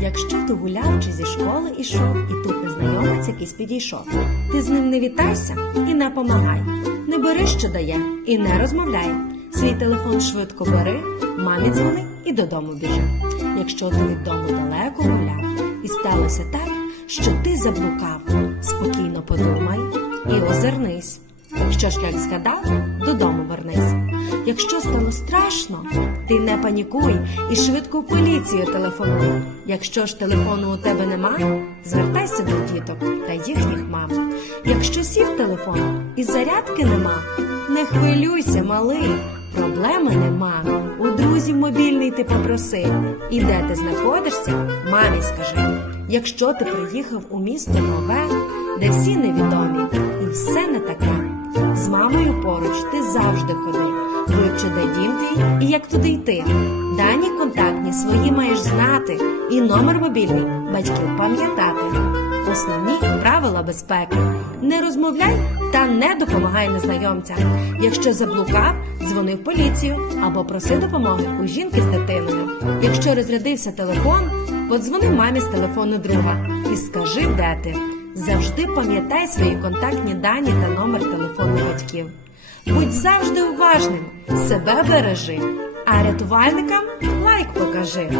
Якщо ти гуляв чи зі школи ішов, і тут незнайомець якийсь підійшов, ти з ним не вітайся і не помагай. Не бери, що дає, і не розмовляй. Свій телефон швидко бери, мамі дзвони і додому біжи. Якщо ти від дому далеко гуляв, і сталося так, що ти заблукав, спокійно подумай і озирнись. Якщо шлях згадав, додому вернись. Якщо стало страшно, ти не панікуй і швидко в поліцію телефонуй. Якщо ж телефону у тебе нема, звертайся до діток та їхніх мам. Якщо сів телефон і зарядки нема, не хвилюйся, малий, проблеми нема. У друзів мобільний ти попроси. І де ти знаходишся, мамі скажи. Якщо ти приїхав у місто нове, де всі невідомі і все не таке. Мамою поруч ти завжди ходи. Вивчи, де дім твій і як туди йти. Дані контактні свої маєш знати, і номер мобільний батьків пам'ятати. Основні правила безпеки. Не розмовляй та не допомагай незнайомцям. Якщо заблукав, дзвони в поліцію або проси допомоги у жінки з дитиною. Якщо розрядився телефон, подзвони мамі з телефону друга і скажи, де ти. Завжди пам'ятай свої контактні дані та номер телефону батьків. Будь завжди уважним, себе бережи, а рятувальникам лайк покажи.